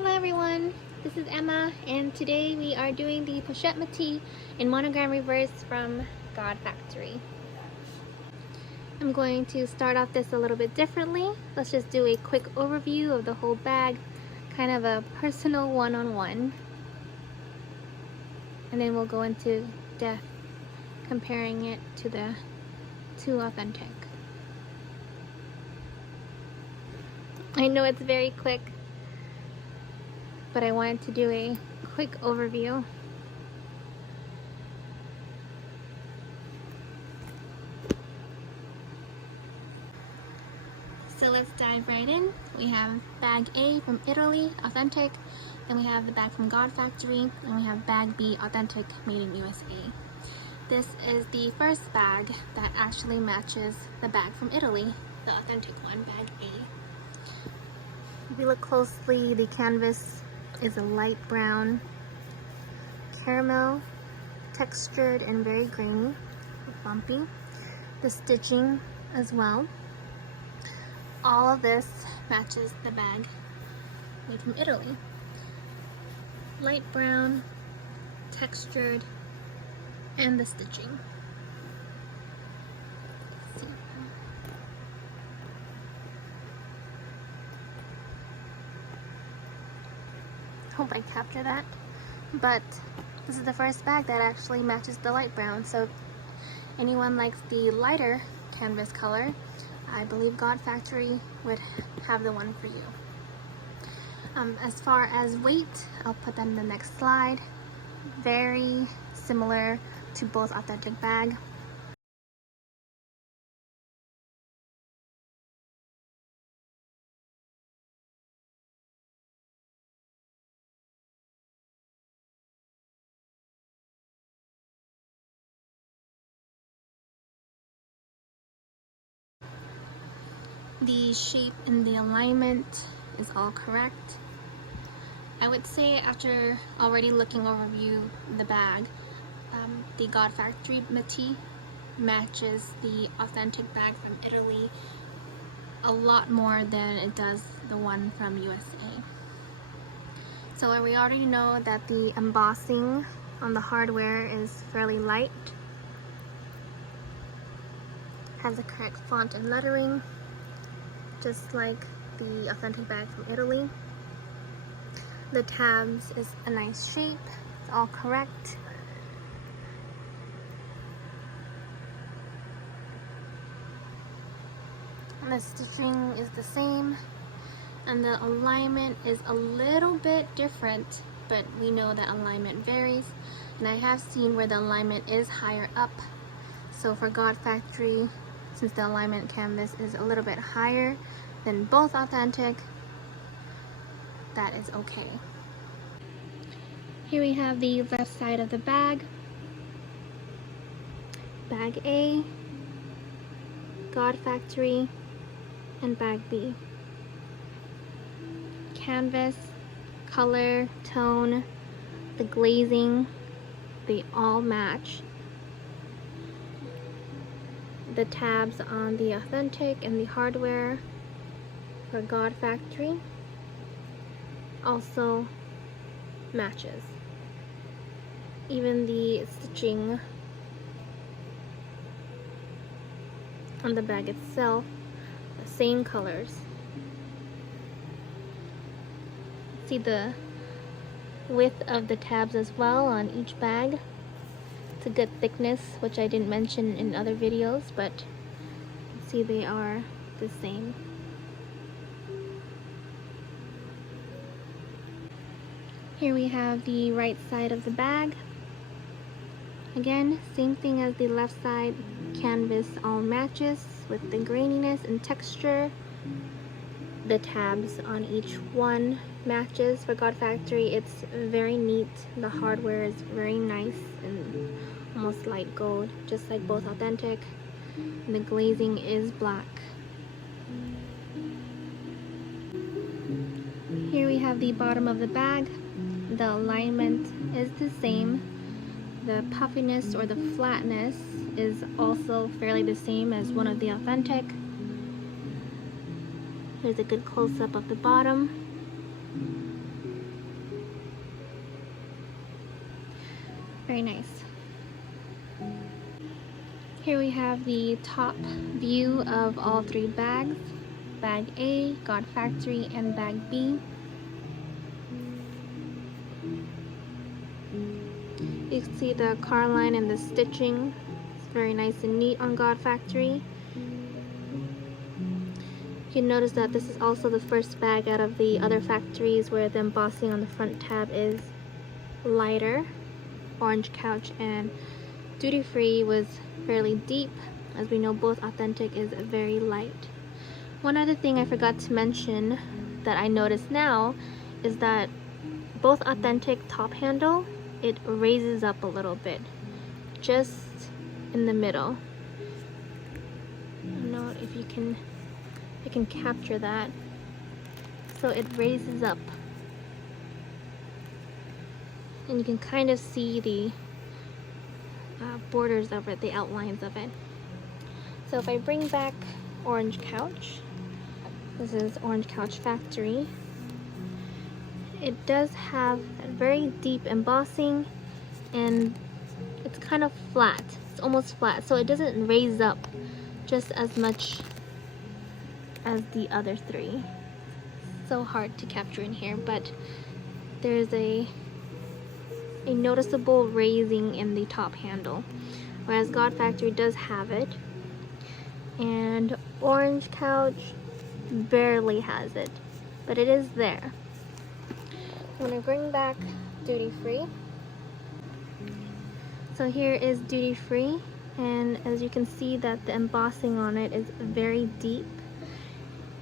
Hello everyone, this is Emma and today we are doing the pochette Métis in monogram reverse from God Factory. I'm going to start off this a little bit differently. Let's just do a quick overview of the whole bag, kind of a personal one-on-one, and then we'll go into depth comparing it to the two authentic. I know it's very quick, but I wanted to do a quick overview. So let's dive right in. We have bag A from Italy, authentic, and we have the bag from God Factory, and we have bag B, authentic, made in USA. This is the first bag that actually matches the bag from Italy, the authentic one, bag A. If you look closely, the canvas is a light brown, caramel, textured and very grainy, bumpy. The stitching as well. All of this matches the bag made from Italy. Light brown, textured, and the stitching. Let's see. Hope I capture that. But this is the first bag that actually matches the light brown, so if anyone likes the lighter canvas color, I believe God Factory would have the one for you. As far as weight, I'll put that in the next slide. Very similar to both authentic bag. The shape and the alignment is all correct. I would say after already looking over the bag, the God Factory Métis matches the authentic bag from Italy a lot more than it does the one from USA. So we already know that the embossing on the hardware is fairly light, has the correct font and lettering, just like the authentic bag from Italy. The tabs is a nice shape, it's all correct. And the stitching is the same, and the alignment is a little bit different, but we know that alignment varies, and I have seen where the alignment is higher up. So for God Factory, since the alignment canvas is a little bit higher than both authentic, that is okay. Here we have the left side of the bag. Bag A, God Factory, and bag B. Canvas, color, tone, the glazing, they all match. The tabs on the authentic and the hardware for God Factory also matches. Even the stitching on the bag itself, the same colors. See the width of the tabs as well on each bag. It's a good thickness, which I didn't mention in other videos, but see they are the same. Here we have the right side of the bag. Again, same thing as the left side. Canvas all matches with the graininess and texture. The tabs on each one matches. For God Factory, it's very neat. The hardware is very nice and almost light gold, just like both authentic. And the glazing is black. Here we have the bottom of the bag. The alignment is the same. The puffiness or the flatness is also fairly the same as one of the authentic. Here's a good close-up of the bottom. Very nice. Here we have the top view of all three bags. Bag A, God Factory, and bag B. You can see the car line and the stitching. It's very nice and neat on God Factory. You can notice that this is also the first bag out of the other factories where the embossing on the front tab is lighter. Orange Couch and Duty Free was fairly deep. As we know, both Authentic is very light. One other thing I forgot to mention that I noticed now is that both Authentic top handle, it raises up a little bit, just in the middle. I don't know if you can capture that. So it raises up. And you can kind of see the borders of it, the outlines of it. So if I bring back Orange Couch, this is Orange Couch Factory. It does have a very deep embossing and it's kind of flat. It's almost flat, so it doesn't raise up just as much as the other three. So hard to capture in here, but there's a noticeable raising in the top handle, whereas God Factory does have it, and Orange Couch barely has it, but it is there. I'm going to bring back Duty Free. So here is Duty Free, and as you can see that the embossing on it is very deep.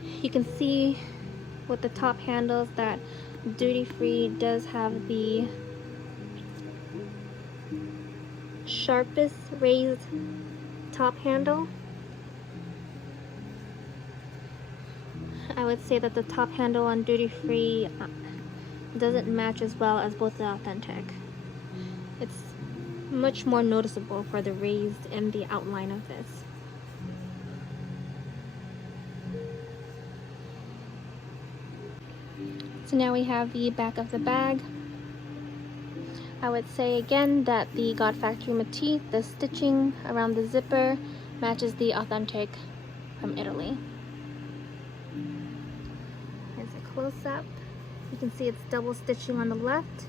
You can see with the top handles that Duty Free does have the sharpest raised top handle. I would say that the top handle on Duty Free doesn't match as well as both the Authentic. It's much more noticeable for the raised and the outline of this. So now we have the back of the bag. I would say again that the God Factory Métis, the stitching around the zipper matches the Authentic from Italy. Here's a close-up. You can see it's double stitching on the left,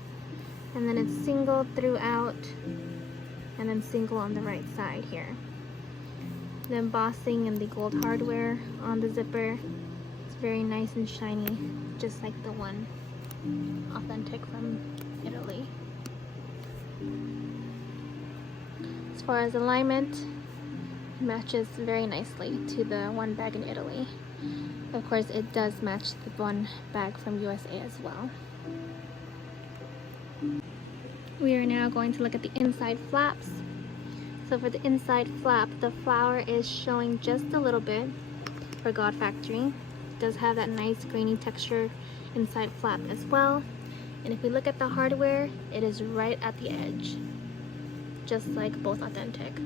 and then it's single throughout, and then single on the right side here. The embossing and the gold hardware on the zipper, it's very nice and shiny, just like the one Authentic from Italy. As far as alignment, it matches very nicely to the one bag in Italy. Of course, it does match the one bag from USA as well. We are now going to look at the inside flaps. So for the inside flap, the flower is showing just a little bit for God Factory. It does have that nice grainy texture inside flap as well. And if we look at the hardware, it is right at the edge, just like both Authentic.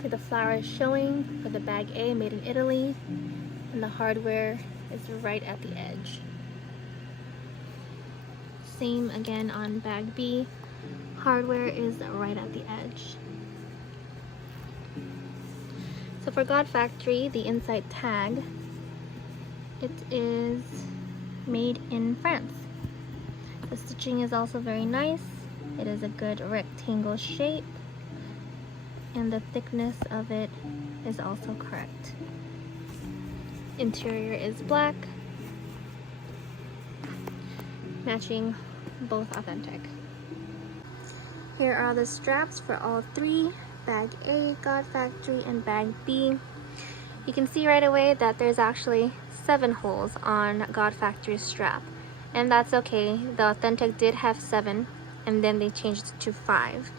See, the flower is showing for the bag A, made in Italy, and the hardware is right at the edge. Same again on bag B, hardware is right at the edge. So for God Factory, the inside tag, it is made in France. The stitching is also very nice. It is a good rectangle shape, and the thickness of it is also correct. Interior is black, matching both Authentic. Here are the straps for all three, bag A, God Factory, and bag B. You can see right away that there's actually 7 holes on God Factory's strap, and that's okay. The Authentic did have 7, and then they changed it to 5.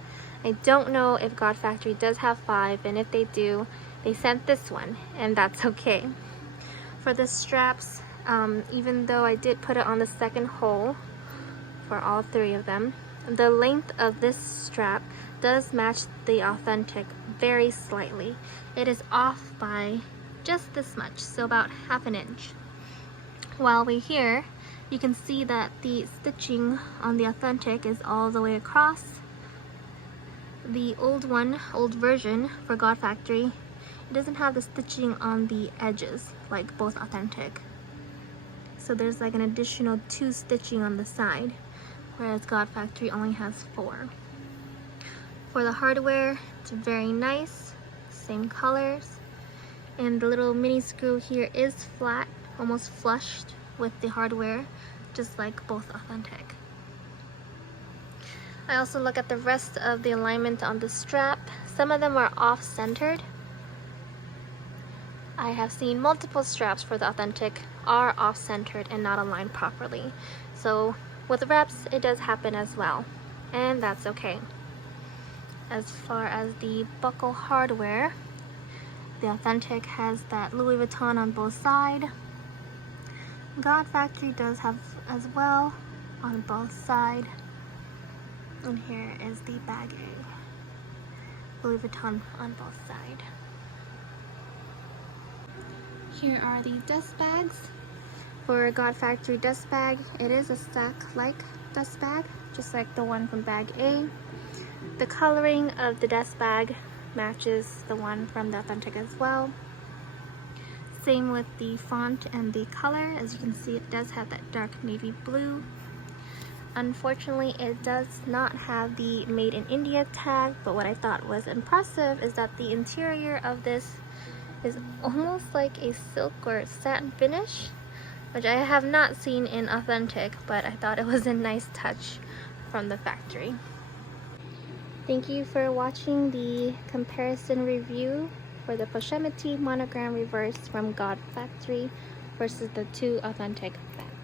I don't know if God Factory does have 5, and if they do, they sent this one, and that's okay. For the straps, even though I did put it on the second hole for all 3 of them, the length of this strap does match the Authentic very slightly. It is off by just this much, so about ½ inch. While we here You can see that the stitching on the authentic is all the way across. The old version for God Factory, it doesn't have the stitching on the edges like both authentic. So there's like an additional 2 stitching on the side, whereas God Factory only has 4. For the hardware, it's very nice, same colors. And the little mini screw here is flat, almost flushed with the hardware, just like both authentic. I also look at the rest of the alignment on the strap. Some of them are off-centered. I have seen multiple straps for the authentic are off-centered and not aligned properly. So with reps, it does happen as well, and that's okay. As far as the buckle hardware, the authentic has that Louis Vuitton on both sides. God Factory does have as well on both sides. And here is the bag A. Louis Vuitton on both sides. Here are the dust bags. For God Factory dust bag, it is a sack-like dust bag, just like the one from bag A. The coloring of the dust bag matches the one from the authentic as well. Same with the font and the color. As you can see, it does have that dark navy blue. Unfortunately, it does not have the Made in India tag, but what I thought was impressive is that the interior of this is almost like a silk or satin finish, which I have not seen in authentic, but I thought it was a nice touch from the factory. Thank you for watching the comparison review for the Yosemite monogram reverse from God Factory versus the 2 authentic bags.